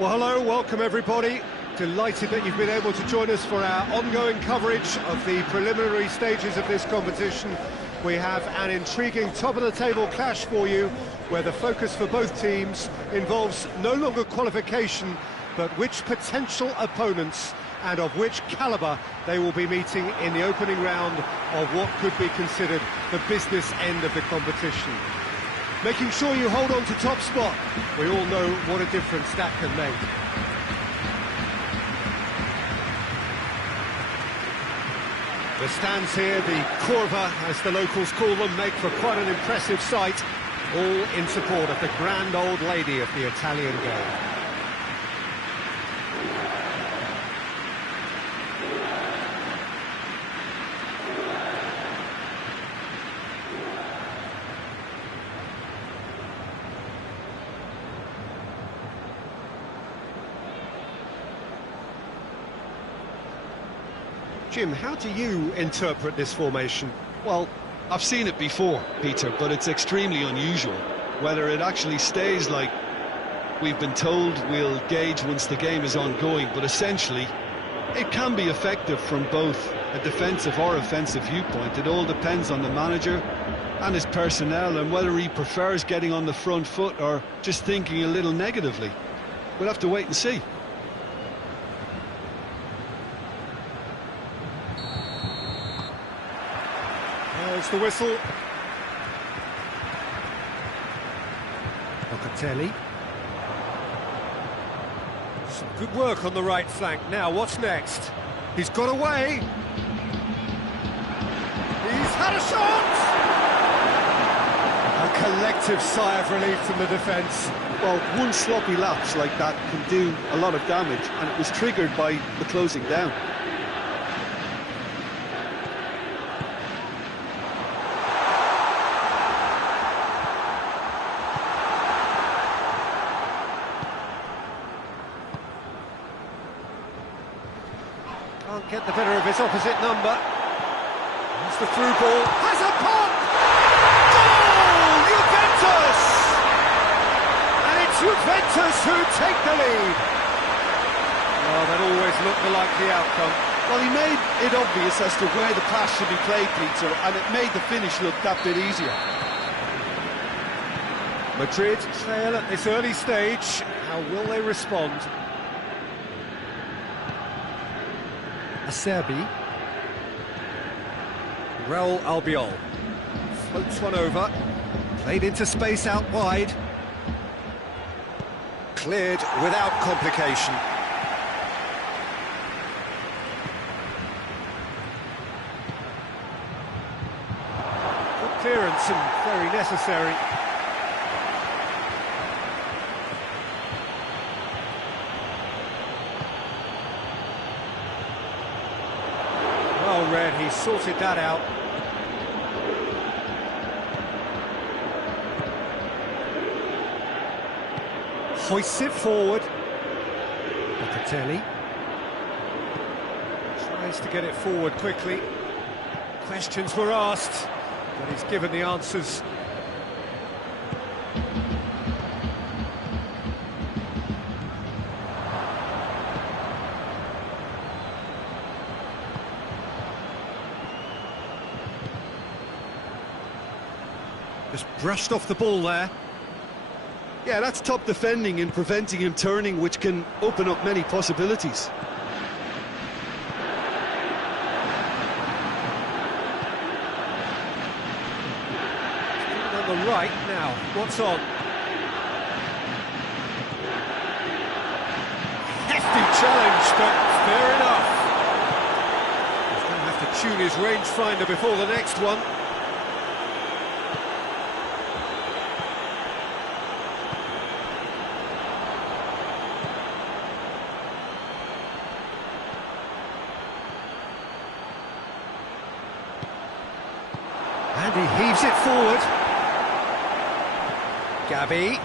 Well, hello, welcome everybody. Delighted that you've been able to join us for our ongoing coverage of the preliminary stages of this competition. We have an intriguing top-of-the-table clash for you, where the focus for both teams involves no longer qualification, but which potential opponents and of which calibre they will be meeting in the opening round of what could be considered the business end of the competition. Making sure you hold on to top spot. We all know what a difference that can make. The stands here, the curva, as the locals call them, make for quite an impressive sight, all in support of the grand old lady of the Italian game. Jim, how do you interpret this formation? Well, I've seen it before, Peter, but it's extremely unusual. Whether it actually stays like we've been told, we'll gauge once the game is ongoing, but essentially it can be effective from both a defensive or offensive viewpoint. It all depends on the manager and his personnel and whether he prefers getting on the front foot or just thinking a little negatively. We'll have to wait and see. There's the whistle. Locatelli. Some good work on the right flank. Now, what's next? He's got away. He's had a shot! A collective sigh of relief from the defence. Well, one sloppy lapse like that can do a lot of damage, and it was triggered by the closing down. Can't get the better of his opposite number. That's the through ball. Has a pop! Goal! Juventus! And it's Juventus who take the lead. Well, that always looked the likely outcome. Well, he made it obvious as to where the pass should be played, Peter, and it made the finish look that bit easier. Madrid trail at this early stage. How will they respond? Acerbi. Raul Albiol floats one over, played into space out wide, cleared without complication. Good clearance and very necessary. Well read, he sorted that out. Hoists it forward. Locatelli tries to get it forward quickly. Questions were asked, but he's given the answers. Just brushed off the ball there. Yeah, that's top defending and preventing him turning, which can open up many possibilities. On the right now, what's on? Hefty challenge, but fair enough. He's going to have to tune his rangefinder before the next one. And he heaves it forward. Gavi.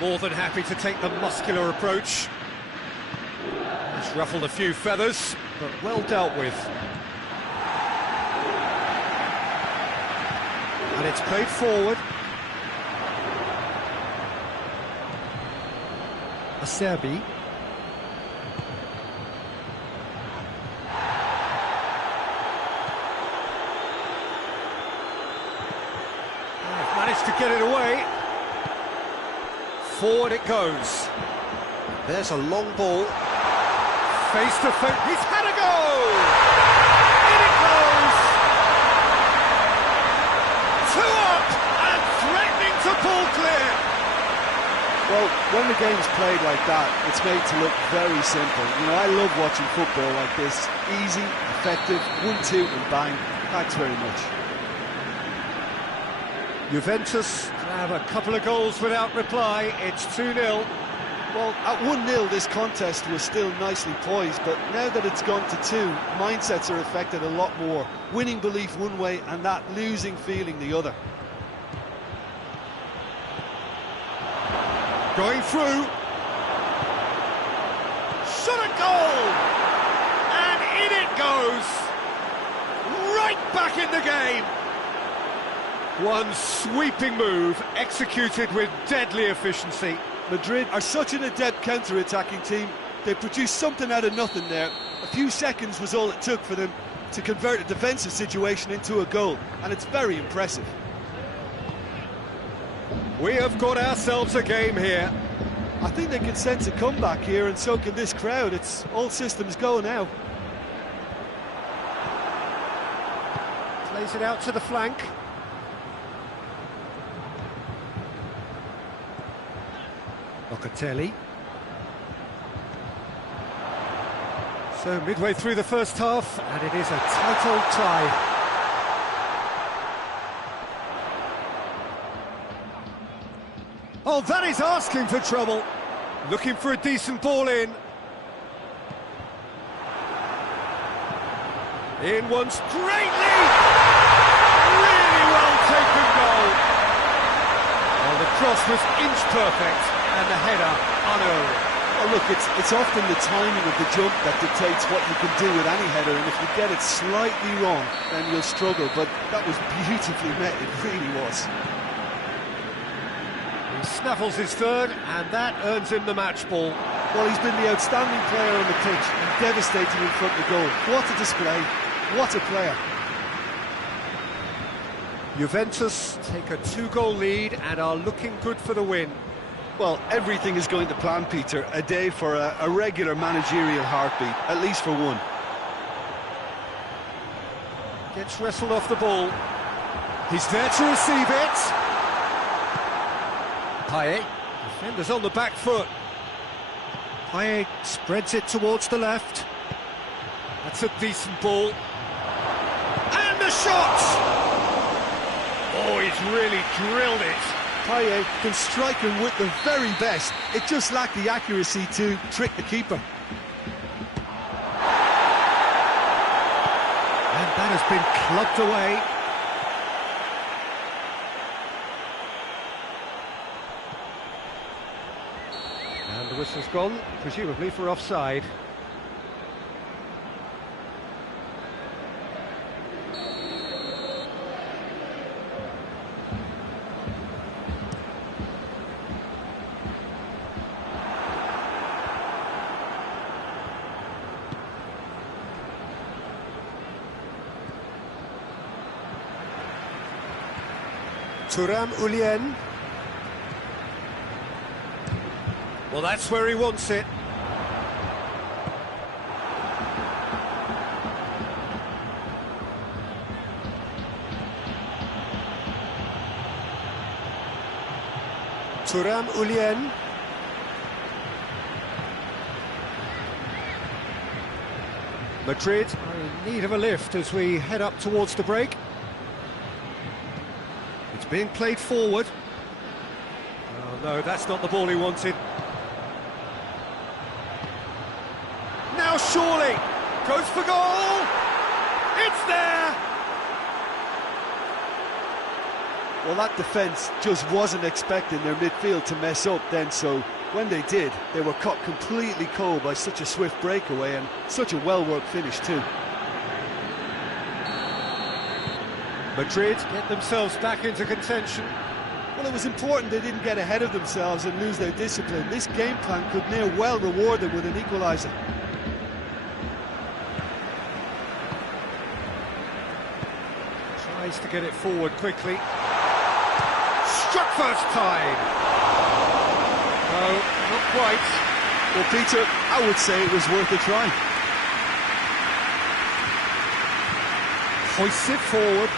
More than happy to take the muscular approach. It's ruffled a few feathers, but well dealt with. And it's played forward. Acerbi. They've managed to get it away. Forward it goes. There's a long ball. Face to face. He's had a go! In it goes! 2 up and threatening to pull clear. Well, when the game's played like that, it's made to look very simple. You know, I love watching football like this. Easy, effective, 1-2 and bang. Thanks very much. Juventus have a couple of goals without reply. It's 2-0. Well, at 1-0 this contest was still nicely poised, but now that it's gone to 2, mindsets are affected a lot more. Winning belief one way and that losing feeling the other. Going through. Shot a goal! And in it goes! Right back in the game! One sweeping move, executed with deadly efficiency. Madrid are such an adept counter-attacking team. They produced something out of nothing there. A few seconds was all it took for them to convert a defensive situation into a goal, and it's very impressive. We have got ourselves a game here. I think they can sense a comeback here, and so can this crowd. It's all systems go now. Plays it out to the flank. Locatelli. So midway through the first half, and it is a tight old tie. Oh, that is asking for trouble. Looking for a decent ball in. In once, greatly! Really well taken goal. Well, the cross was inch perfect, and the header unearned. Well, look, it's often the timing of the jump that dictates what you can do with any header, and if you get it slightly wrong, then you'll struggle, but that was beautifully met, it really was. He snaffles his third, and that earns him the match ball. Well, he's been the outstanding player on the pitch, and devastating in front of goal. What a display, what a player. Juventus take a 2-goal lead and are looking good for the win. Well, everything is going to plan, Peter. A day for a regular managerial heartbeat, at least for one. Gets wrestled off the ball. He's there to receive it. Payet, defenders on the back foot. Payet spreads it towards the left. That's a decent ball. And the shot! Oh, he's really drilled it. Payet can strike him with the very best. It just lacked the accuracy to trick the keeper. And that has been clubbed away. And the whistle's gone, presumably for offside. Thuram Ulien. Well, that's where he wants it. Thuram Ulien. Madrid are in need of a lift as we head up towards the break. It's being played forward. Oh no, that's not the ball he wanted. Now surely goes for goal. It's there. Well, that defence just wasn't expecting their midfield to mess up then, so when they did, they were caught completely cold by such a swift breakaway and such a well-worked finish too. Madrid get themselves back into contention. Well, it was important they didn't get ahead of themselves and lose their discipline. This game plan could near well reward them with an equaliser. Tries to get it forward quickly. Struck first time. No, not quite. Well, Peter, I would say it was worth a try. Hoists it forward.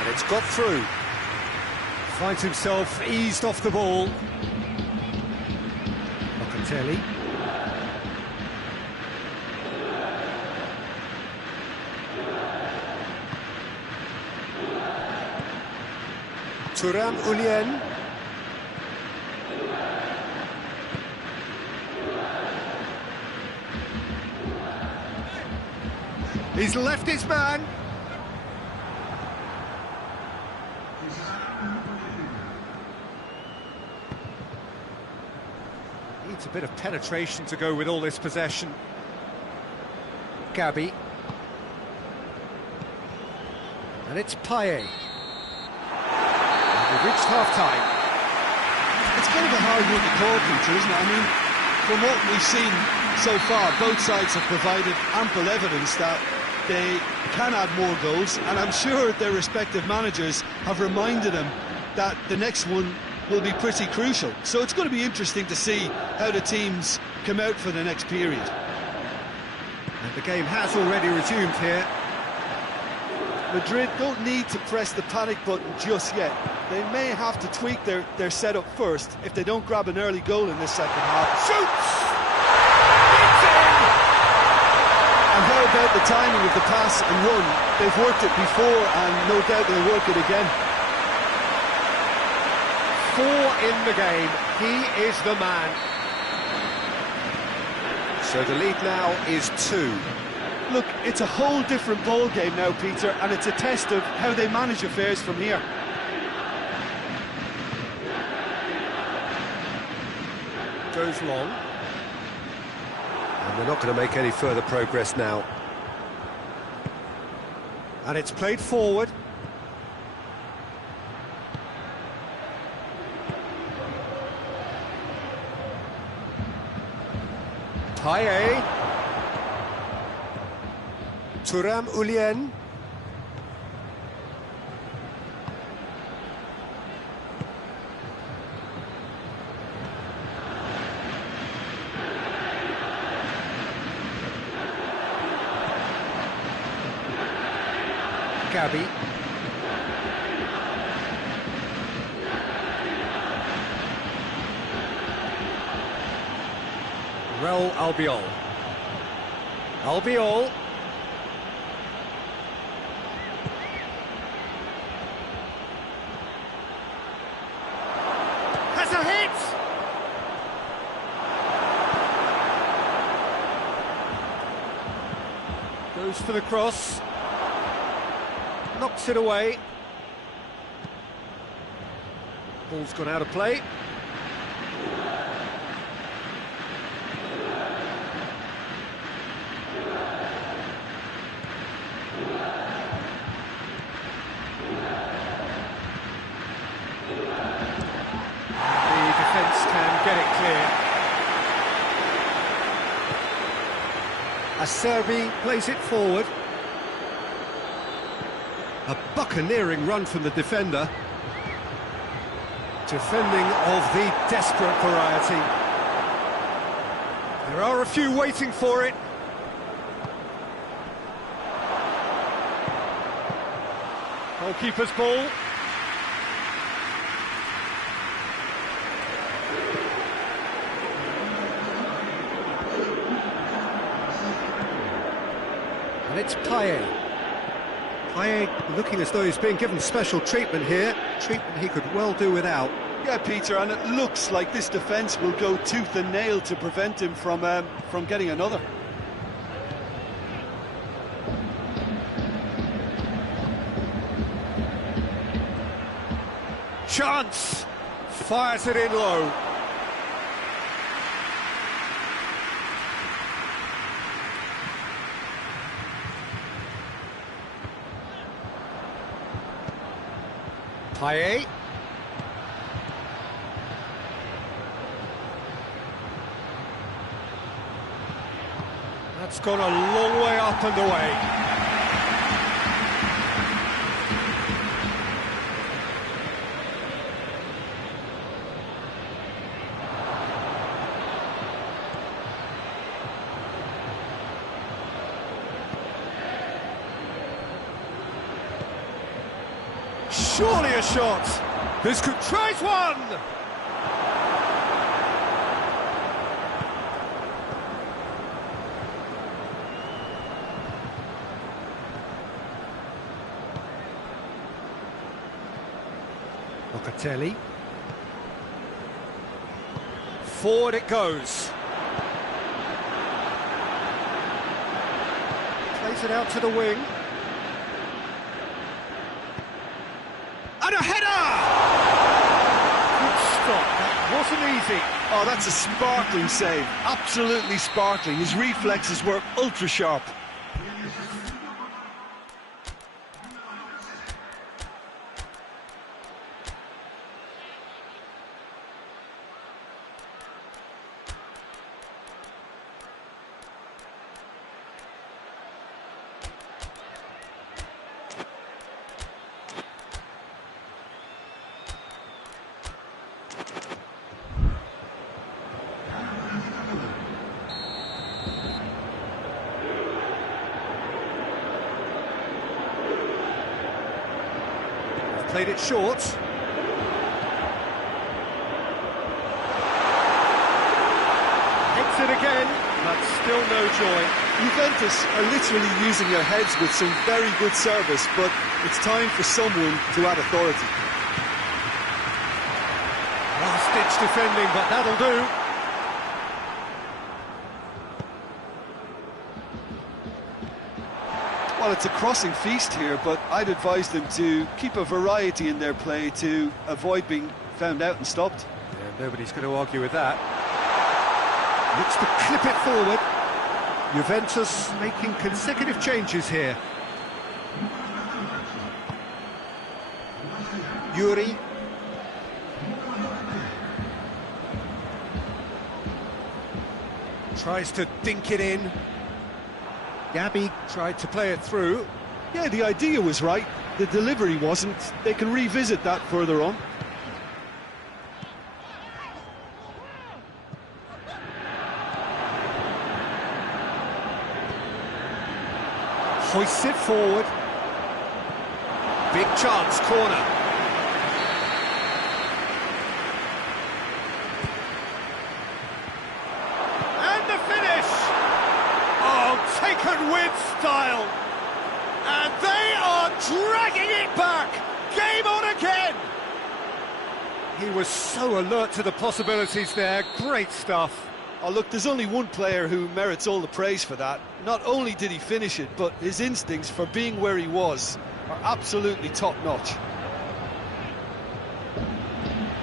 And it's got through. Finds himself eased off the ball. Locatelli. Thuram Ulien. He's left his man. Needs a bit of penetration to go with all this possession. Gabi. And it's Payet. We've reached half-time. It's kind of a hard one to call, Peter, isn't it? I mean, from what we've seen so far, both sides have provided ample evidence that they can add more goals, and I'm sure their respective managers have reminded them that the next one will be pretty crucial. So it's going to be interesting to see how the teams come out for the next period. And the game has already resumed here. Madrid don't need to press the panic button just yet. They may have to tweak their setup first if they don't grab an early goal in this second half. Shoots! It's in! And how about the timing of the pass and run? They've worked it before and no doubt they'll work it again. 4 in the game. He is the man. So the lead now is 2. Look, it's a whole different ball game now, Peter, and it's a test of how they manage affairs from here. Goes long. And they're not going to make any further progress now. And it's played forward. Payet. Thuram Ulien. Gabi. Raul Albiol. Albiol. Has a hit! Goes for the cross. Knocks it away. Ball's gone out of play. The defence can get it clear. Acerbi plays it forward. A buccaneering run from the defender. Defending of the desperate variety. There are a few waiting for it. Goalkeeper's ball. And it's Payet. Payet looking as though he's being given special treatment here. Treatment he could well do without. Yeah, Peter, and it looks like this defence will go tooth and nail to prevent him from getting another. Chance! Fires it in low. Payet. That's gone a long way up and away. Surely a shot. This could tries one. Locatelli. Forward it goes. Plays it out to the wing. And a header! Good stop, that wasn't easy. Oh, that's a sparkling save, absolutely sparkling. His reflexes were ultra sharp. Played it short. Hits it again, but still no joy. Juventus are literally using their heads with some very good service, but it's time for someone to add authority. Last-ditch defending, but that'll do. Well, it's a crossing feast here, but I'd advise them to keep a variety in their play to avoid being found out and stopped. Yeah, nobody's going to argue with that. Looks to clip it forward. Juventus making consecutive changes here. Yuri. Tries to dink it in. Gabby tried to play it through. Yeah, the idea was right, the delivery wasn't. They can revisit that further on. Hoists it forward. Big chance, corner. And the finish! Oh, taken with style. And they are dragging it back. Game on again. He was so alert to the possibilities there. Great stuff. Oh, look, there's only one player who merits all the praise for that. Not only did he finish it, but his instincts for being where he was are absolutely top-notch.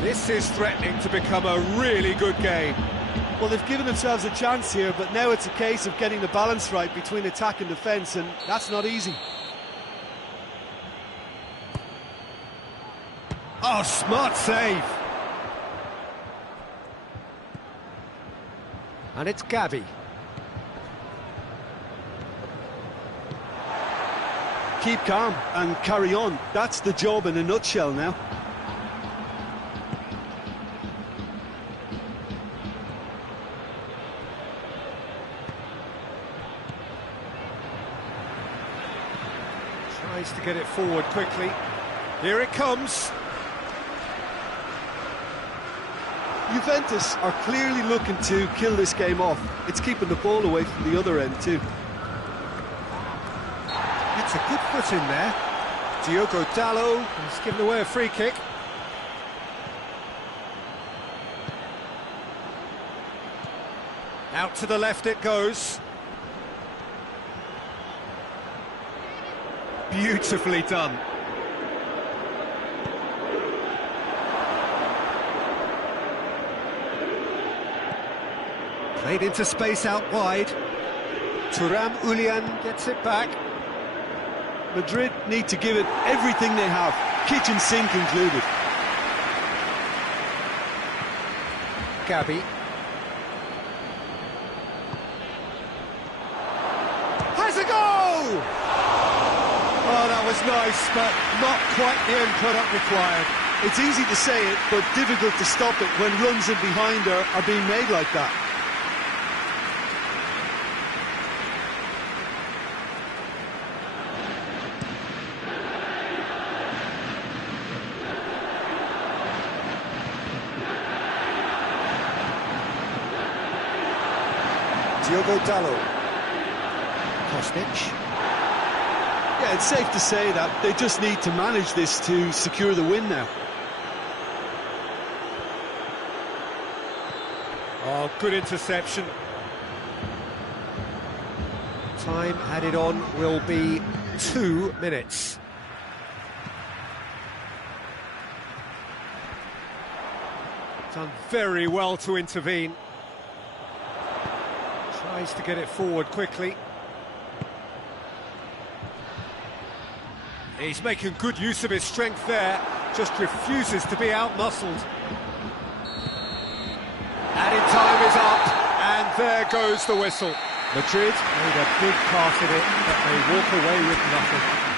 This is threatening to become a really good game. Well, they've given themselves a chance here, but now it's a case of getting the balance right between attack and defence, and that's not easy. Oh, smart save. And it's Gabby. Keep calm and carry on. That's the job in a nutshell now. Tries to get it forward quickly. Here it comes. Juventus are clearly looking to kill this game off. It's keeping the ball away from the other end too. It's a good foot in there. Diogo Dallo has given away a free kick. Out to the left it goes. Beautifully done. Played into space out wide. Thuram Ulian gets it back. Madrid need to give it everything they have. kitchen sink included. Gabby. Has a goal! Oh, that was nice, but not quite the end product required. It's easy to say it, but difficult to stop it when runs in behind her are being made like that. Diogo Dallo. Kostic. Yeah, it's safe to say that they just need to manage this to secure the win now. Oh, good interception. Time added on will be 2 minutes. Done very well to intervene. Tries to get it forward quickly. He's making good use of his strength there, just refuses to be out-muscled. Added time is up, and there goes the whistle. Madrid made a big part of it, but they walk away with nothing.